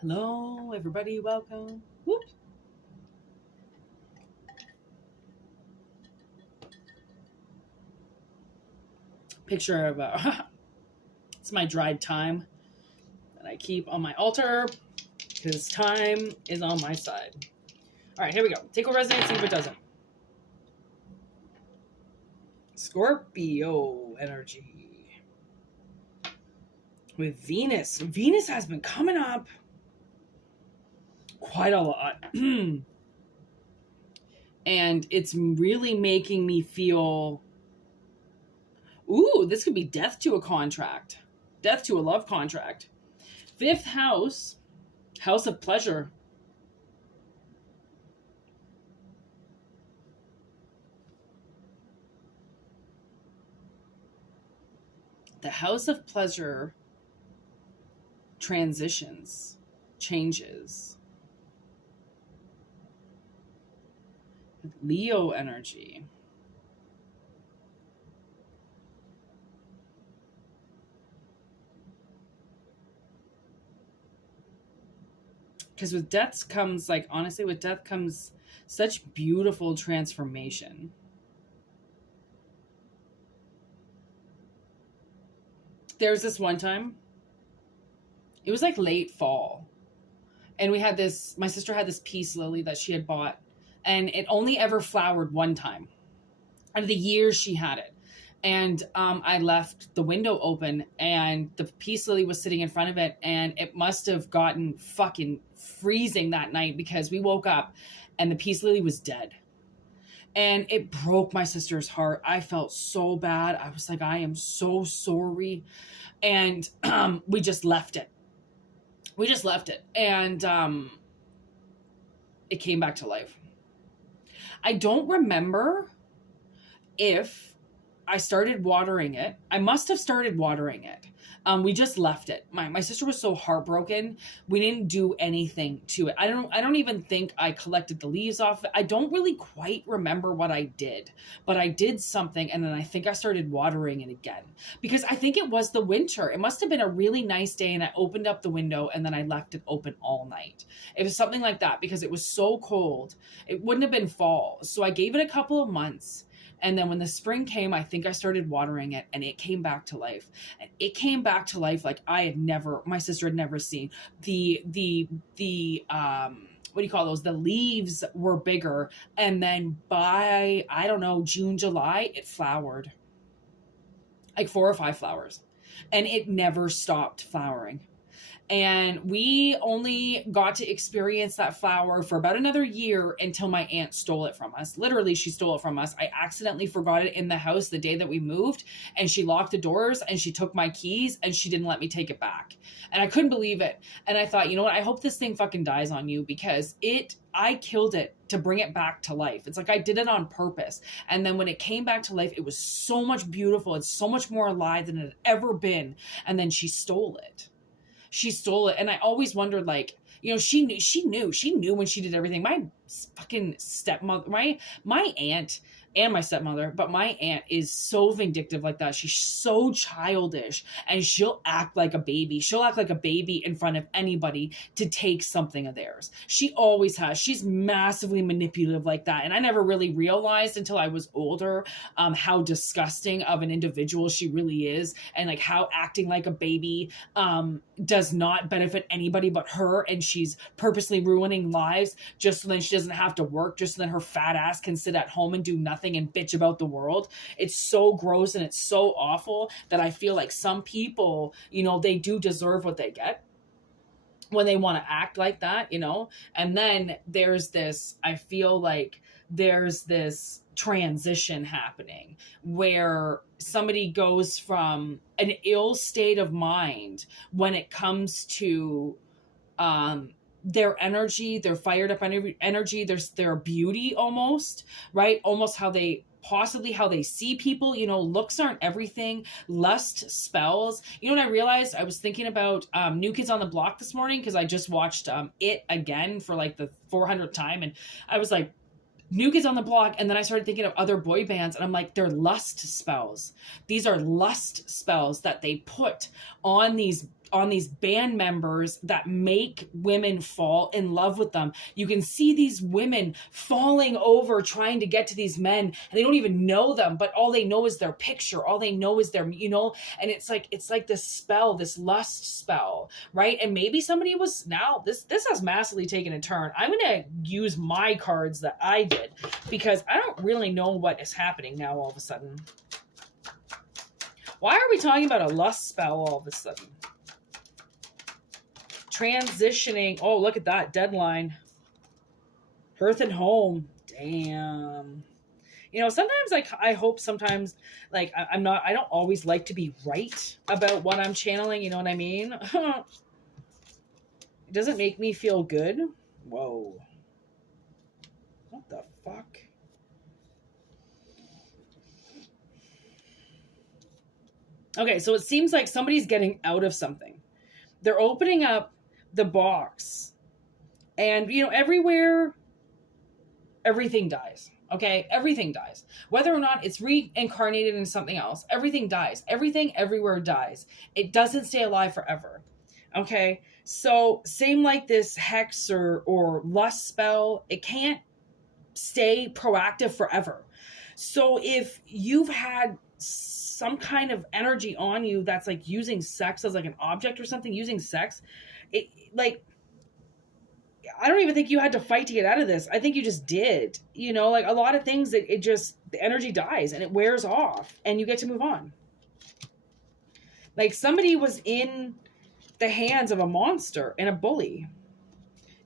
Hello, everybody. Welcome. Whoop. Picture of it's my dried thyme that I keep on my altar because time is on my side. All right, here we go. Take a resonance, see if it doesn't. Scorpio energy with Venus. Venus has been coming up quite a lot. And it's really making me feel, ooh, this could be death to a contract, death to a love contract. Fifth house, house of pleasure. The house of pleasure transitions, changes. Leo energy. Because with death comes, like, honestly, with death comes such beautiful transformation. There's this one time, it was like late fall, and we had this, my sister had this peace lily that she had bought, and it only ever flowered one time out of the years she had it. And I left the window open, and the peace lily was sitting in front of it, and it must have gotten fucking freezing that night because we woke up and the peace lily was dead. And it broke my sister's heart. I felt so bad. I was like, I am so sorry. And we just left it. And it came back to life. I don't remember if I started watering it. I must have started watering it. We just left it. My sister was so heartbroken. We didn't do anything to it. I don't even think I collected the leaves off it. I don't really quite remember what I did, but I did something, and then I think I started watering it again because I think it was the winter. It must have been a really nice day, and I opened up the window and then I left it open all night. It was something like that because it was so cold. It wouldn't have been fall. So I gave it a couple of months. And then when the spring came, I think I started watering it, and it came back to life. And it came back to life like my sister had never seen. The what do you call those? The leaves were bigger. And then by, I don't know, June, July, it flowered. Like 4 or 5 flowers. And it never stopped flowering. And we only got to experience that flower for about another year until my aunt stole it from us. Literally, she stole it from us. I accidentally forgot it in the house the day that we moved, and she locked the doors and she took my keys and she didn't let me take it back. And I couldn't believe it. And I thought, you know what? I hope this thing fucking dies on you because I killed it to bring it back to life. It's like I did it on purpose. And then when it came back to life, it was so much beautiful. It's so much more alive than it had ever been. And then she stole it. And I always wondered, like, you know, she knew when she did everything. My fucking stepmother, my aunt and my stepmother, but my aunt is so vindictive like that. She's so childish, and she'll act like a baby. She'll act like a baby in front of anybody to take something of theirs. She always has. She's massively manipulative like that. And I never really realized until I was older how disgusting of an individual she really is, and like how acting like a baby does not benefit anybody but her, and she's purposely ruining lives just so then she doesn't have to work, just so then her fat ass can sit at home and do nothing and bitch about the world. It's so gross and it's so awful that I feel like some people, you know, they do deserve what they get when they want to act like that, you know. And then I feel like there's this transition happening where somebody goes from an ill state of mind when it comes to their energy, their fired up energy, their beauty almost, right? Almost how they see people, you know. Looks aren't everything. Lust spells. You know what I realized? I was thinking about New Kids on the Block this morning because I just watched it again for like the 400th time, and I was like, New Kids on the Block, and then I started thinking of other boy bands, and I'm like, they're lust spells. These are lust spells that they put on these on these band members that make women fall in love with them. You can see these women falling over trying to get to these men, and they don't even know them, but all they know is their picture. All they know is their, and it's like this spell, this lust spell, right? And maybe somebody was, now this has massively taken a turn. I'm going to use my cards that I did because I don't really know what is happening now all of a sudden. Why are we talking about a lust spell all of a sudden? Transitioning. Oh, look at that. Deadline. Hearth and home. Damn. Sometimes I hope sometimes I don't always like to be right about what I'm channeling. You know what I mean? It doesn't make me feel good. Whoa. What the fuck? Okay, so it seems like somebody's getting out of something. They're opening up the box, and everywhere, everything dies. Okay, everything dies. Whether or not it's reincarnated in something else, everything dies. Everything everywhere dies. It doesn't stay alive forever. Okay, so same like this hex or lust spell, it can't stay proactive forever. So if you've had some kind of energy on you that's like using sex as like an object or something, using sex, I don't even think you had to fight to get out of this. I think you just did. Like a lot of things, it just, the energy dies and it wears off and you get to move on. Like somebody was in the hands of a monster and a bully,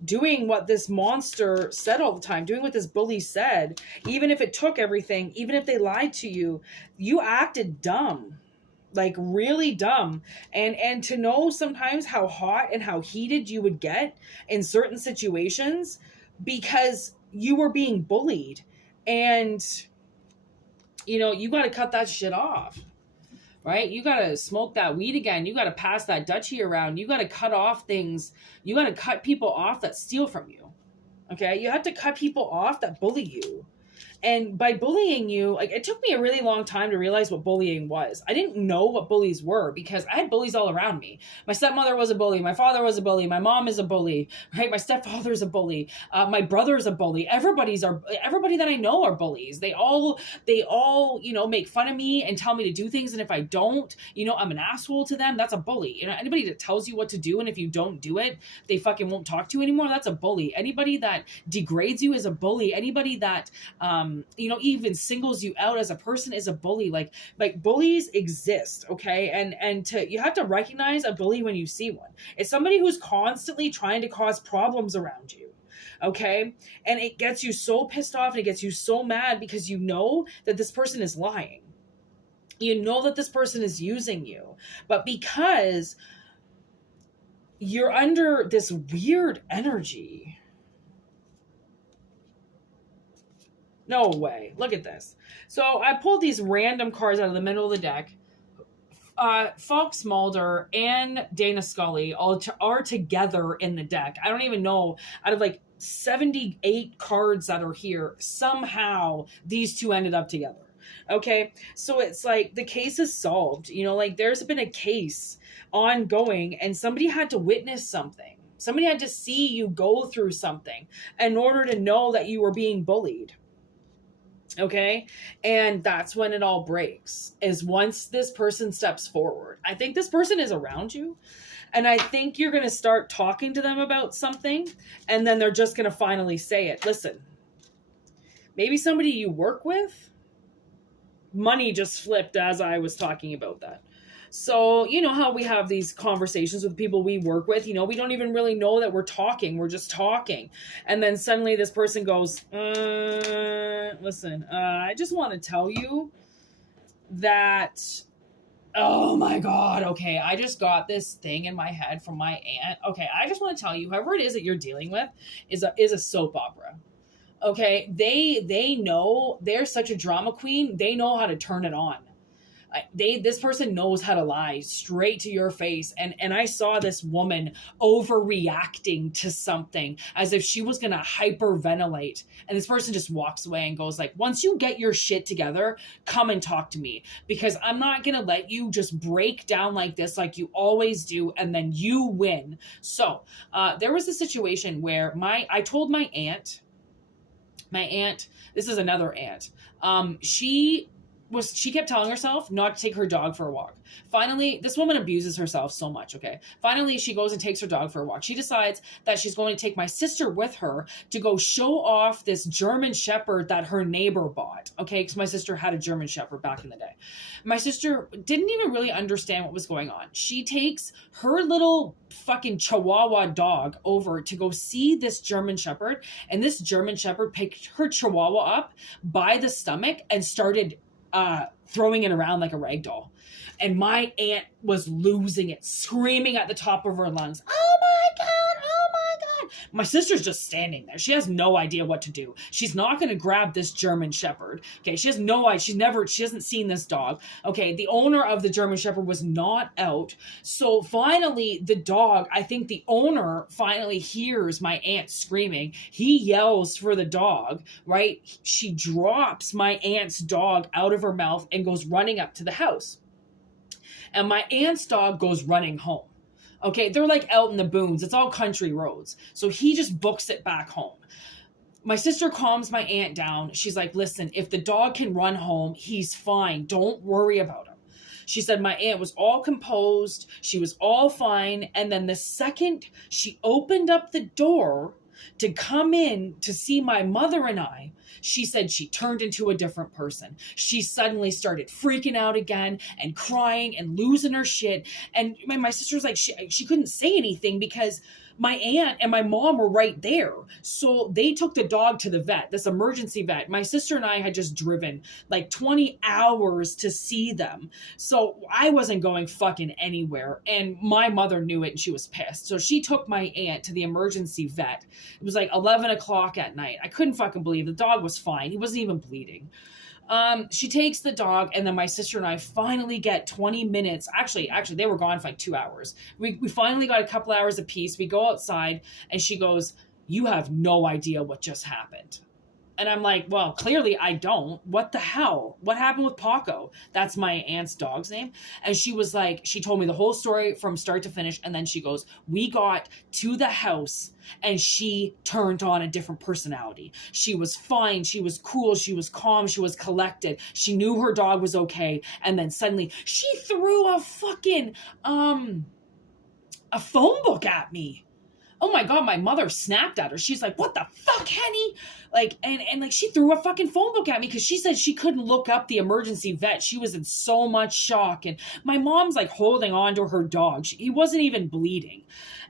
doing what this monster said all the time, doing what this bully said. Even if it took everything, even if they lied to you, you acted dumb. Like really dumb. And to know sometimes how hot and how heated you would get in certain situations because you were being bullied. And you got to cut that shit off, right? You got to smoke that weed again. You got to pass that Dutchie around. You got to cut off things. You got to cut people off that steal from you. Okay. You have to cut people off that bully you. And by bullying you, it took me a really long time to realize what bullying was. I didn't know what bullies were because I had bullies all around me. My stepmother was a bully. My father was a bully. My mom is a bully, right? My stepfather's a bully. My brother's a bully. Everybody that I know are bullies. They all, make fun of me and tell me to do things. And if I don't, I'm an asshole to them. That's a bully. Anybody that tells you what to do, and if you don't do it, they fucking won't talk to you anymore. That's a bully. Anybody that degrades you is a bully. Anybody that, even singles you out as a person is a bully. Like bullies exist. Okay. And you have to recognize a bully when you see one. It's somebody who's constantly trying to cause problems around you. Okay. And it gets you so pissed off and it gets you so mad because you know that this person is lying. You know that this person is using you, but because you're under this weird energy. No way. Look at this. So I pulled these random cards out of the middle of the deck. Fox Mulder and Dana Scully are together in the deck. I don't even know, out of 78 cards that are here, somehow these two ended up together. Okay. So it's like the case is solved. There's been a case ongoing and somebody had to witness something. Somebody had to see you go through something in order to know that you were being bullied. Okay. And that's when it all breaks, is once this person steps forward. I think this person is around you. And I think you're going to start talking to them about something. And then they're just going to finally say it. Listen, maybe somebody you work with, money just flipped as I was talking about that. So, how we have these conversations with people we work with, we don't even really know that we're talking. We're just talking. And then suddenly this person goes, listen, I just want to tell you that, oh my God. Okay. I just got this thing in my head from my aunt. Okay. I just want to tell you, whoever it is that you're dealing with is a soap opera. Okay. They know they're such a drama queen. They know how to turn it on. This person knows how to lie straight to your face. And I saw this woman overreacting to something as if she was going to hyperventilate. And this person just walks away and goes like, once you get your shit together, come and talk to me, because I'm not going to let you just break down like this, like you always do. And then you win. So there was a situation where I told my aunt, this is another aunt. She kept telling herself not to take her dog for a walk. Finally, this woman abuses herself so much, okay? Finally, she goes and takes her dog for a walk. She decides that she's going to take my sister with her to go show off this German Shepherd that her neighbor bought, okay? Because my sister had a German Shepherd back in the day. My sister didn't even really understand what was going on. She takes her little fucking Chihuahua dog over to go see this German Shepherd, and this German Shepherd picked her Chihuahua up by the stomach and started throwing it around like a rag doll. And my aunt was losing it, screaming at the top of her lungs, "Oh my God, oh my God." My sister's just standing there. She has no idea what to do. She's not going to grab this German Shepherd. Okay, she has no idea. She hasn't seen this dog. Okay, the owner of the German Shepherd was not out. So finally, the dog, I think the owner finally hears my aunt screaming. He yells for the dog, right? She drops my aunt's dog out of her mouth and goes running up to the house. And my aunt's dog goes running home. Okay, they're like out in the boons. It's all country roads. So he just books it back home. My sister calms my aunt down. She's like, listen, if the dog can run home, he's fine. Don't worry about him. She said my aunt was all composed. She was all fine. And then the second she opened up the door to come in to see my mother and I, she said she turned into a different person. She suddenly started freaking out again and crying and losing her shit. And my sister was like, she couldn't say anything because my aunt and my mom were right there. So they took the dog to the vet, this emergency vet. My sister and I had just driven like 20 hours to see them. So I wasn't going fucking anywhere. And my mother knew it and she was pissed. So she took my aunt to the emergency vet. It was like 11 o'clock at night. I couldn't fucking believe the dog was fine. He wasn't even bleeding. She takes the dog, and then my sister and I finally get 20 minutes. Actually, they were gone for like 2 hours. We finally got a couple hours apiece. We go outside, and she goes, "You have no idea what just happened." And I'm like, well, clearly I don't. What the hell? What happened with Paco? That's my aunt's dog's name. And she was like, she told me the whole story from start to finish. And then she goes, we got to the house and she turned on a different personality. She was fine. She was cool. She was calm. She was collected. She knew her dog was okay. And then suddenly she threw a fucking, a phone book at me. Oh my God, my mother snapped at her. She's like, what the fuck, Henny? Like, and like she threw a fucking phone book at me because she said she couldn't look up the emergency vet. She was in so much shock. And my mom's like holding on to her dog. He wasn't even bleeding.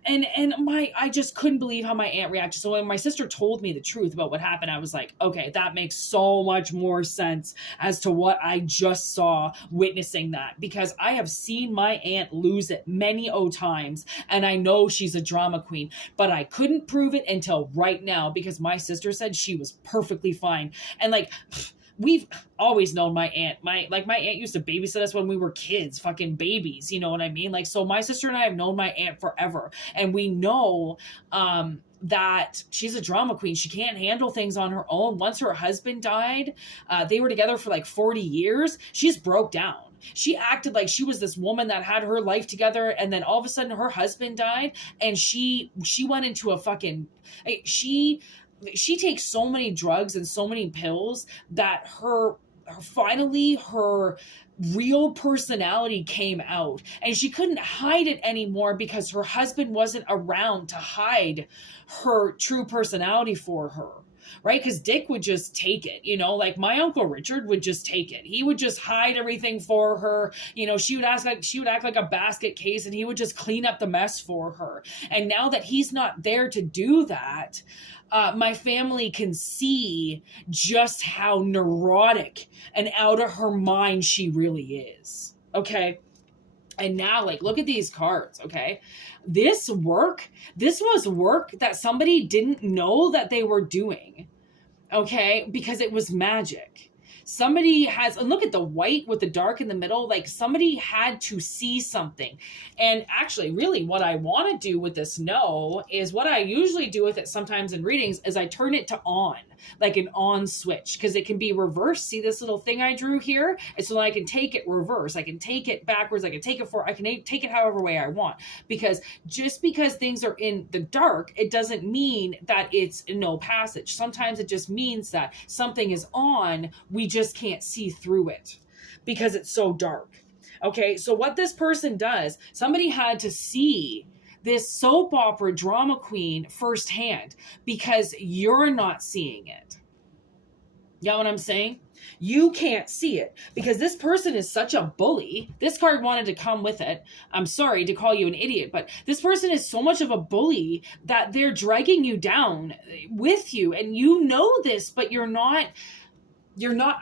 And I just couldn't believe how my aunt reacted. So when my sister told me the truth about what happened, I was like, okay, that makes so much more sense as to what I just saw witnessing that, because I have seen my aunt lose it many times. And I know she's a drama queen, but I couldn't prove it until right now because my sister said she was perfectly fine. And like, we've always known my aunt. My aunt used to babysit us when we were kids, fucking babies. You know what I mean? Like, so my sister and I have known my aunt forever. And we know that she's a drama queen. She can't handle things on her own. Once her husband died, they were together for like 40 years. She just broke down. She acted like she was this woman that had her life together. And then all of a sudden her husband died and she went into a fucking, she takes so many drugs and so many pills that her real personality came out and she couldn't hide it anymore because her husband wasn't around to hide her true personality for her. Right? Because Dick would just take it, you know, like my Uncle Richard would just take it. He would just hide everything for her. You know, she would act like a basket case and he would just clean up the mess for her. And now that he's not there to do that, my family can see just how neurotic and out of her mind she really is. Okay. And now, like, look at these cards, okay? This was work that somebody didn't know that they were doing, okay? Because it was magic. Somebody has, and look at the white with the dark in the middle, like somebody had to see something. And actually, really what I want to do with this no is what I usually do with it sometimes in readings is I turn it to on, like an on switch, because it can be reversed. See this little thing I drew here? And so I can take it reverse. I can take it backwards. I can take it forward. I can take it however way I want. Because just because things are in the dark, it doesn't mean that it's no passage. Sometimes it just means that something is on. We just can't see through it because it's so dark. Okay, so what this person does, somebody had to see this soap opera drama queen firsthand because you're not seeing it. You know what I'm saying? You can't see it because this person is such a bully. This card wanted to come with it. I'm sorry to call you an idiot, but this person is so much of a bully that they're dragging you down with you. And you know this, but you're not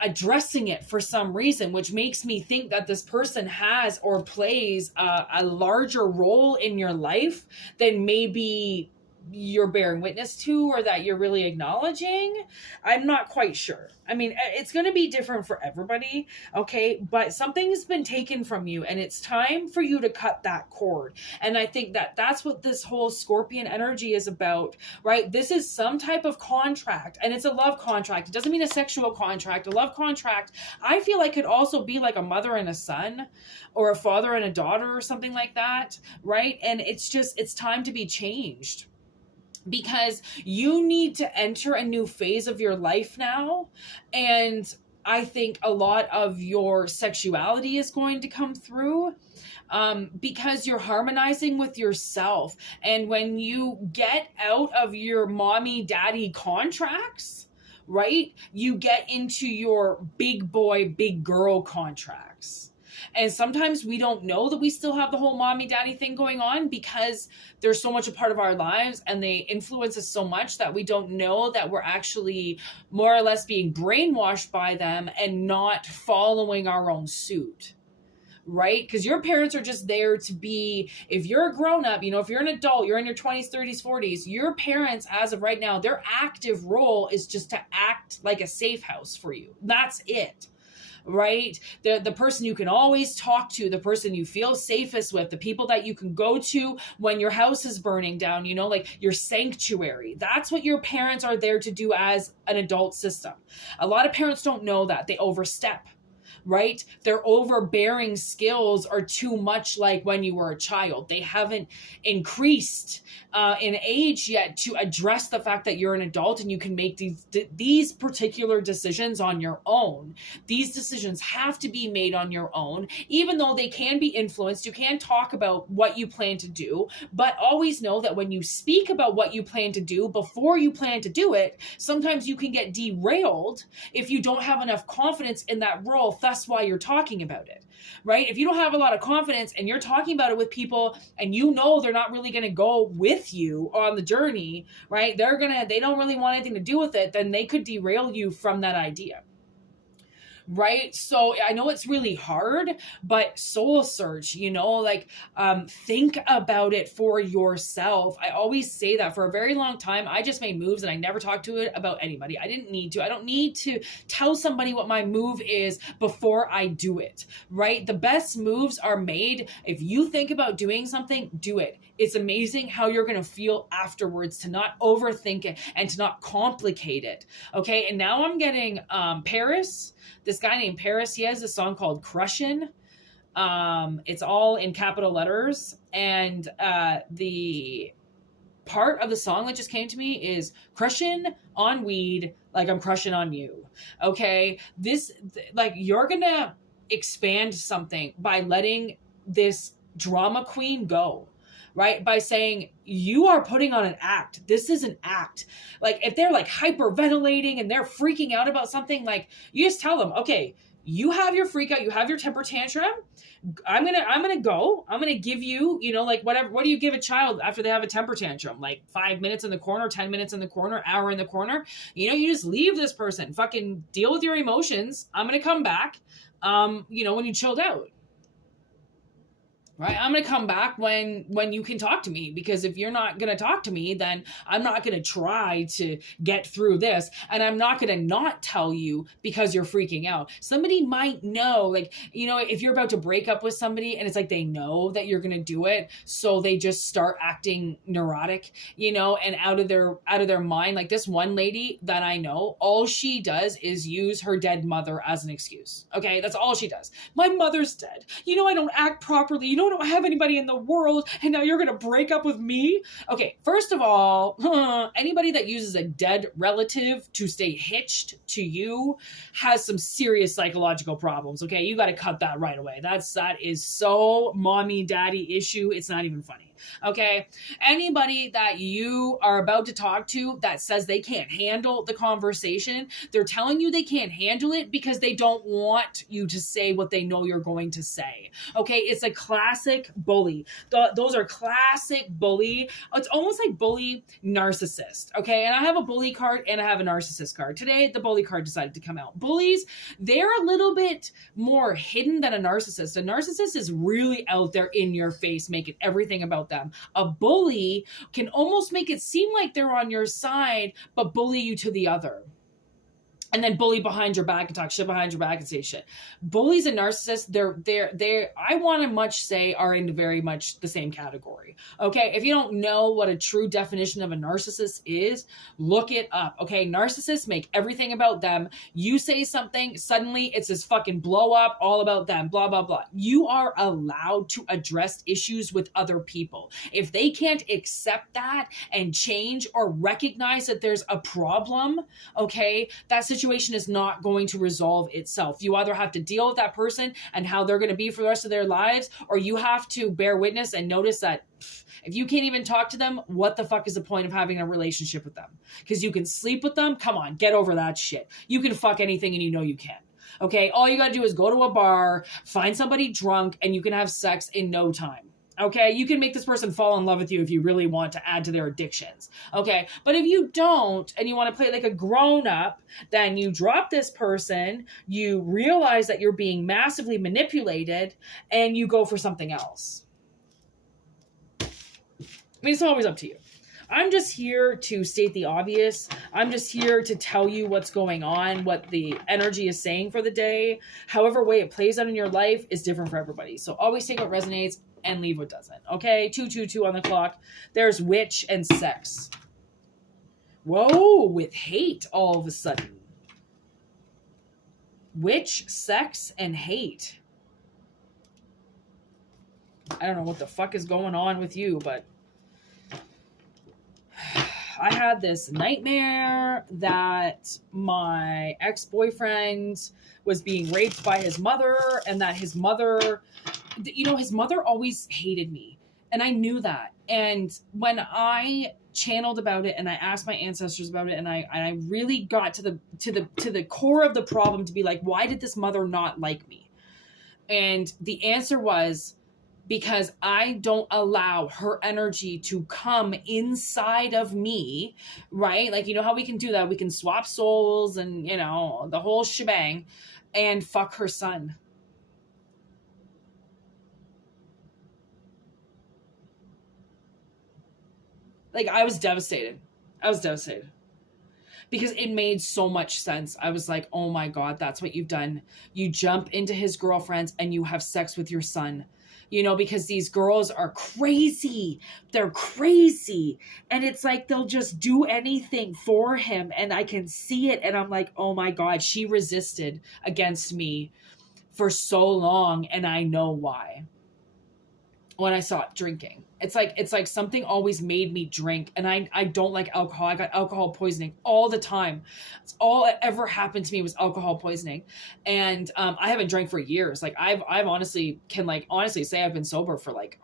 addressing it for some reason, which makes me think that this person has or plays a larger role in your life than maybe you're bearing witness to or that you're really acknowledging. I'm not quite sure. I mean, it's going to be different for everybody, okay? But something's been taken from you and it's time for you to cut that cord. And I think that that's what this whole Scorpion energy is about, right? This is some type of contract and it's a love contract. It doesn't mean a sexual contract. A love contract, I feel like could also be like a mother and a son or a father and a daughter or something like that, right? And it's time to be changed. Because you need to enter a new phase of your life now. And I think a lot of your sexuality is going to come through because you're harmonizing with yourself. And when you get out of your mommy daddy contracts, right, you get into your big boy, big girl contracts. And sometimes we don't know that we still have the whole mommy daddy thing going on because they're so much a part of our lives and they influence us so much that we don't know that we're actually more or less being brainwashed by them and not following our own suit. Right? Because your parents are just there to be, if you're a grown up, if you're an adult, you're in your 20s, 30s, 40s, your parents, as of right now, their active role is just to act like a safe house for you. That's it. Right? The person you can always talk to, the person you feel safest with, the people that you can go to when your house is burning down, like your sanctuary. That's what your parents are there to do as an adult system. A lot of parents don't know that. They overstep. Right? Their overbearing skills are too much like when you were a child. They haven't increased in age yet to address the fact that you're an adult and you can make these particular decisions on your own. These decisions have to be made on your own, even though they can be influenced. You can talk about what you plan to do, but always know that when you speak about what you plan to do before you plan to do it, sometimes you can get derailed if you don't have enough confidence in that role. That's why you're talking about it, right? If you don't have a lot of confidence and you're talking about it with people and they're not really going to go with you on the journey, right? They don't really want anything to do with it, then they could derail you from that idea. Right? So I know it's really hard, but soul search, think about it for yourself. I always say that. For a very long time, I just made moves and I never talked to it about anybody. I didn't need to. I don't need to tell somebody what my move is before I do it, right? The best moves are made. If you think about doing something, do it. It's amazing how you're going to feel afterwards, to not overthink it and to not complicate it. Okay. And now I'm getting Paris. This guy named Paris, he has a song called Crushin'. It's all in capital letters. And the part of the song that just came to me is crushing on weed like I'm crushing on you. Okay? You're going to expand something by letting this drama queen go. Right? By saying you are putting on an act. This is an act. If they're hyperventilating and they're freaking out about something, you just tell them, okay, you have your freak out, you have your temper tantrum. I'm gonna give you, whatever. What do you give a child after they have a temper tantrum? 5 minutes in the corner, 10 minutes in the corner, hour in the corner. You just leave this person, fucking deal with your emotions. I'm gonna come back, when you chilled out. right? I'm going to come back when you can talk to me, because if you're not going to talk to me, then I'm not going to try to get through this, and I'm not going to not tell you because you're freaking out. Somebody might know, like, you know, if you're about to break up with somebody and it's like they know that you're going to do it, so they just start acting neurotic, you know, and out of their mind. Like this one lady that I know, all she does is use her dead mother as an excuse. Okay, that's all she does. My mother's dead. You know, I don't act properly. You know, I don't have anybody in the world, and now you're gonna break up with me? Okay, first of all, anybody that uses a dead relative to stay hitched to you has some serious psychological problems. Okay, you got to cut that right away. That is so mommy daddy issue. It's not even funny. Okay, anybody that you are about to talk to that says they can't handle the conversation, they're telling you they can't handle it because they don't want you to say what they know you're going to say. Okay, it's a classic bully. Those are classic bully. It's almost like bully narcissist. Okay, and I have a bully card and I have a narcissist card. Today, the bully card decided to come out. Bullies, they're a little bit more hidden than a narcissist. A narcissist is really out there in your face, making everything about them. A bully can almost make it seem like they're on your side, but bully you to the other. And then bully behind your back and talk shit behind your back and say shit. Bullies and narcissists, they're I want to much say are in very much the same category. Okay, if you don't know what a true definition of a narcissist is, look it up. Okay, narcissists make everything about them. You say something, suddenly it's this fucking blow up, all about them, blah, blah, blah. You are allowed to address issues with other people. If they can't accept that and change or recognize that there's a problem, okay, that situation is not going to resolve itself. You either have to deal with that person and how they're going to be for the rest of their lives, or you have to bear witness and notice that if you can't even talk to them, what the fuck is the point of having a relationship with them? Because you can sleep with them? Come on, get over that shit. You can fuck anything and you know you can. Okay, all you got to do is go to a bar, find somebody drunk, and you can have sex in no time. Okay, you can make this person fall in love with you if you really want to add to their addictions. Okay, but if you don't and you want to play like a grown up, then you drop this person, you realize that you're being massively manipulated, and you go for something else. I mean, it's always up to you. I'm just here to state the obvious. I'm just here to tell you what's going on, what the energy is saying for the day. However way it plays out in your life is different for everybody. So always take what resonates and leave what doesn't. Okay, 222 on the clock. There's witch and sex. Whoa, with hate all of a sudden. Witch, sex, and hate. I don't know what the fuck is going on with you, but I had this nightmare that my ex-boyfriend was being raped by his mother, and that his mother, you know, his mother always hated me. And I knew that. And when I channeled about it and I asked my ancestors about it, and I really got to the core of the problem, to be like, why did this mother not like me? And the answer was, because I don't allow her energy to come inside of me, right? Like, you know how we can do that? We can swap souls and, you know, the whole shebang, and fuck her son. Like, I was devastated. Because it made so much sense. I was like, oh my God, that's what you've done. You jump into his girlfriends and you have sex with your son. You know, because these girls are crazy. They're crazy. And it's like they'll just do anything for him. And I can see it. And I'm like, oh my God, she resisted against me for so long. And I know why. When I stopped drinking. It's like something always made me drink, and I don't like alcohol. I got alcohol poisoning all the time. It's all that ever happened to me was alcohol poisoning. And I haven't drank for years. Like I've honestly say I've been sober for like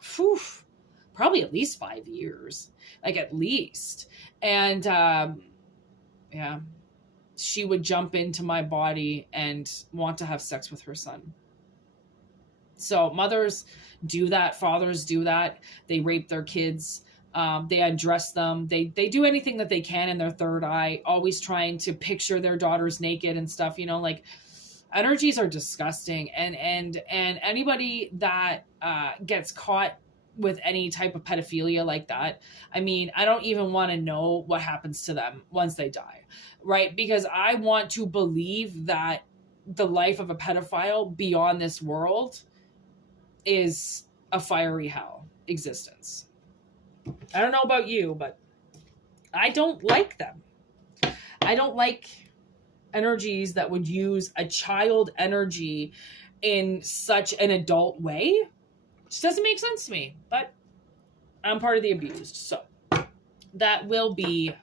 probably at least 5 years. Like at least. And yeah. She would jump into my body and want to have sex with her son. So mothers do that. Fathers do that. They rape their kids. They undress them. They do anything that they can in their third eye, always trying to picture their daughters naked and stuff, you know, like, Energies are disgusting, and anybody that gets caught with any type of pedophilia like that, I mean, I don't even want to know what happens to them once they die, right? Because I want to believe that the life of a pedophile beyond this world is a fiery hell existence. I don't know about you, but I don't like them. I don't like energies that would use a child energy in such an adult way. It just doesn't make sense to me, but I'm part of the abused. So that will be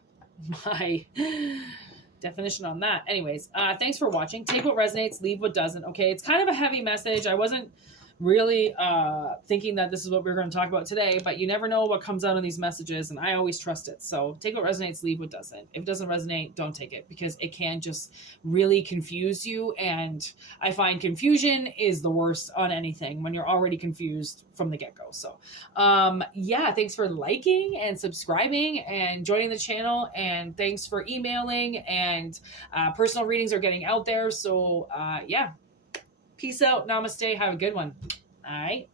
my definition on that. Anyways, thanks for watching. Take what resonates, leave what doesn't. Okay, it's kind of a heavy message. I wasn't really thinking that this is what we we're going to talk about today, but you never know what comes out in these messages, and I always trust it. So take what resonates, leave what doesn't. If it doesn't resonate, don't take it, because it can just really confuse you, and I find confusion is the worst on anything when you're already confused from the get-go. So yeah, thanks for liking and subscribing and joining the channel, and thanks for emailing, and personal readings are getting out there. So yeah, peace out, namaste, have a good one. All right.